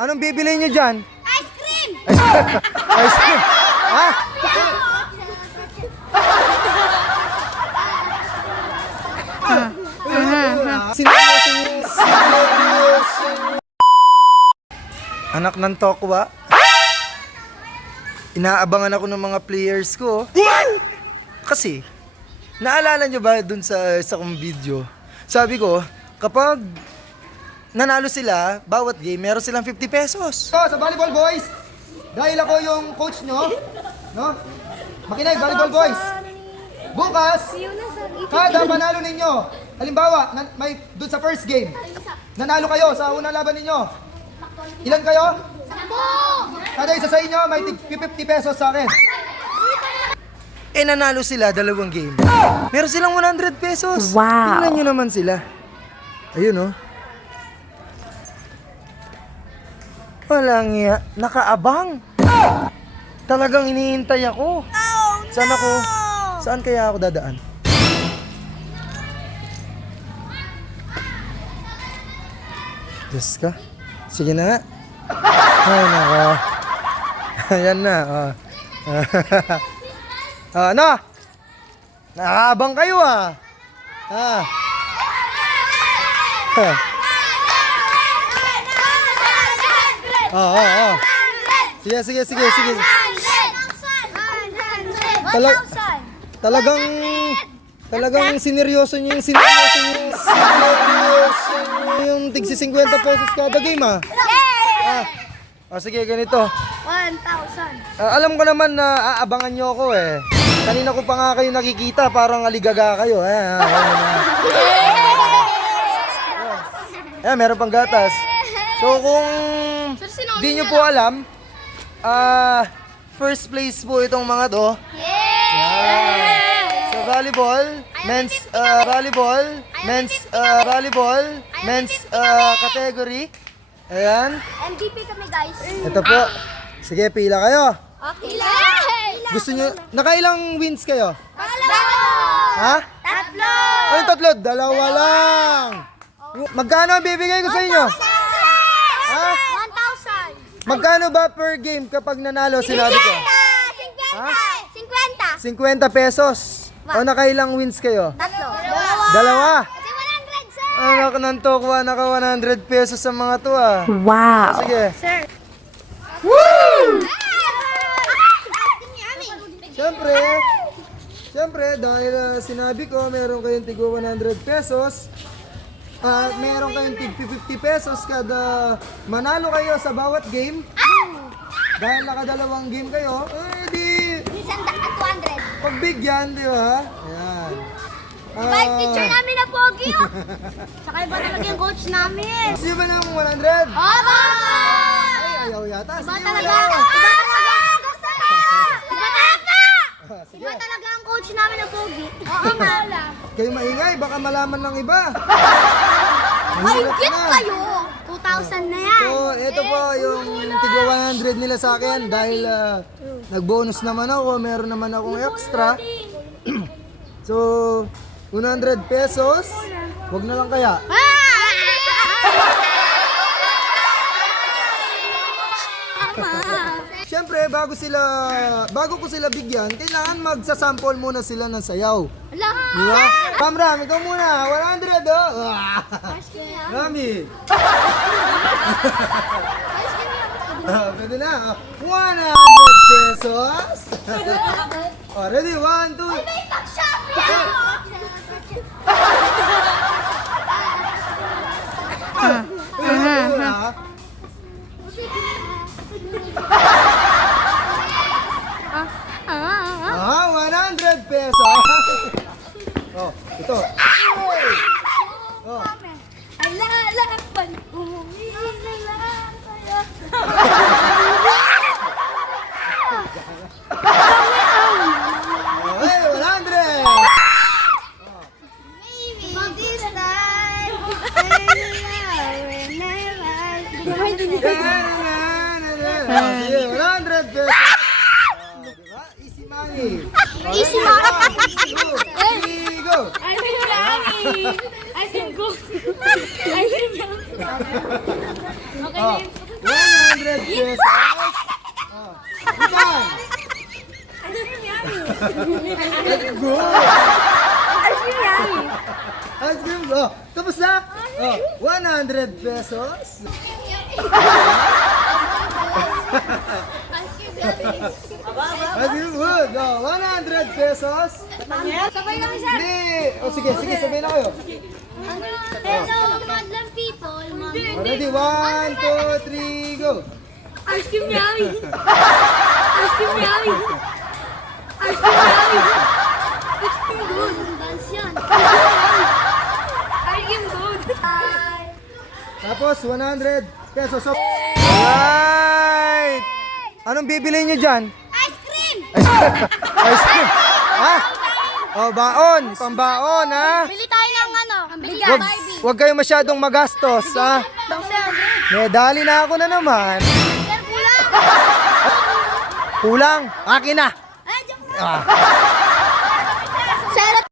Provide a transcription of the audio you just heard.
Anong bibili nyo dyan? Ice cream! Ice cream. Ha? Nyo, seryoso nyo. Anak ng Tokwa. Inaabangan ako ng mga players ko. Kasi, naalala nyo ba dun sa sa kong video? Sabi ko, kapag nanalo sila, bawat game, meron silang 50 pesos. So, sa volleyball boys, dahil ako yung coach nyo, no? Makinig, volleyball boys. Bukas, kada manalo ninyo, halimbawa, na, may dun sa first game, nanalo kayo sa unang laban ninyo. Ilan kayo? Kada isa sa inyo, may tig 50 pesos sa akin. Eh, nanalo sila dalawang game. Meron silang 100 pesos. Wow. Tingnan nyo naman sila. Ayun, oh. Walang iya. Nakaabang. Talagang iniintay ako. Saan ako? Saan kaya ako dadaan? Diyos ka. Sige na nga. Ay, naka. Ayan na. Oh. Ah, ano? Nakaabang kayo ah. Ah. Ah, ah, ah, ah. Sige, sige, sige, sige. Talag- Talagang talagang sineryoso niyo yung sineryoso niyo yung sineryoso niyo yung tigsi 50 pesos kada game ah. Ah. Ah, sige, ganito. 1,000. Ah, alam ko naman na aabangan niyo ako eh. Kanina ko pa nga kayo nakikita, parang aligaga kayo. Eh, ah, na. Eh, meron pang gatas. So kung di nyo po alam, ah, first place po itong mga to. Sa volleyball, men's ah, volleyball, men's ah, volleyball, men's ah, category. Ayan. MVP kami guys. Ito po. Sige, pila kayo. Okay. Gusto nyo, nakailang wins kayo? Ha? Tatlo! Ano tatlo? Dalawa lang. Magkano ang bibigay ko sa inyo? Ha? 1,000! Magkano ba per game kapag nanalo sinabi ko? 50! 50! 50 pesos. O nakailang wins kayo? Tatlo. Dalawa. Kasi 100, sir! Anak ng tokwa, naka 100 pesos sa mga to ah. Wow. Sige. Sir. Siyempre, siyempre dahil ah, sinabi ko meron kayong tigo 100 pesos, at meron kayong tig 50 pesos kada manalo kayo sa bawat game. Dahil nakadalawang game kayo, eh di Minsan at 200. pagbigyan, di ba? Ayan. Ah, Bike teacher namin na pogi oh. Saka iba talaga yung coach namin. nyo ba ng 100? Opo! Ay, ayaw yata. Iba Sige, talaga. ayaw. Iba talaga. Gusto na. Iba talaga. Ah, Sige, Iba talaga ang coach namin na pogi. Oo nga. kayo maingay, baka malaman ng iba. Ay, na. kayo. 2,000 na yan. So, ito po yung tigwa 100 nila sa akin dahil ah, nag-bonus naman ako, meron naman akong extra. so, 100 pesos. Wag na lang kaya. Siyempre, bago sila bago ko sila bigyan, kailangan magsasample muna sila ng sayaw. Ala. Di ba? Kamram, ikaw muna. 100 oh. Rami. Ah, pwede na. 100 pesos. oh, ready? 1, 2. Ah. Oh. Ay, lalaban. Umuwi na lang kayo. Go. I think Oh, 100 100 pesos. Oh. Ilan? Ice cream yummy. Good. Ice cream yummy. Ice cream. Oh, tapos na? Oh, 100 pesos. Oh, 100 pesos. Sabay lang sir. Hindi. Oh, sige, sige, sabay na kayo. Hello, madlang people. Ready? 1, 2, 3, go. Ice cream yummy. Ice cream yummy. Ice cream yummy. Ice cream good. Dance yan. Ice cream good. Tapos, 100 pesos. So! Anong bibili nyo dyan? Ice cream. Ice cream. Ha? Oh, baon. Pambaon, ha? Bili tayo ng ano? Bigas. Wag, wag kayo masyadong magastos, ha? Medali na ako na naman. Sir, kulang. Kulang. Akin na. Ay, joke lang. Ah.